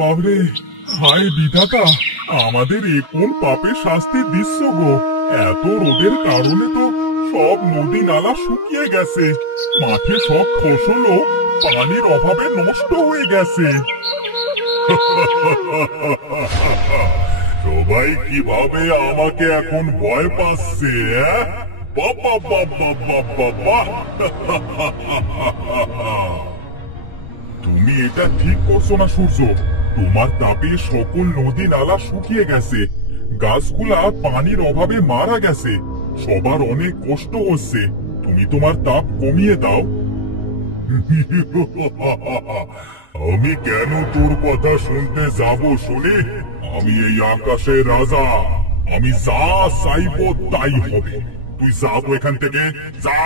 বাবরে, হায় বিধাতা, আমাদের এ কোন পাপের শাস্তি দিচ্ছ গো? এত রোদের কারণে তো সব নদী নালা শুকিয়ে গেছে, মাঠে সব ফসলও পানির অভাবে নষ্ট হয়ে গেছে। সবাই কিভাবে আমাকে এখন ভয় পাচ্ছে? বাবা বাবা বাবা বাহ! তুমি এটা ঠিক করছো না সূর্য। তোমার তাপে সকল নদী নালা শুকিয়ে গেছে, গাছগুলা পানির অভাবে মারা গেছে, সবার অনেক কষ্ট হচ্ছে। তুমি তোমার তাপ কমিয়ে দাও। আমি কেন তোর কথা শুনতে যাব শুনি? আমি এই আকাশের রাজা, আমি যা চাইবো তাই হবে। তুই যা তো এখান থেকে, যা।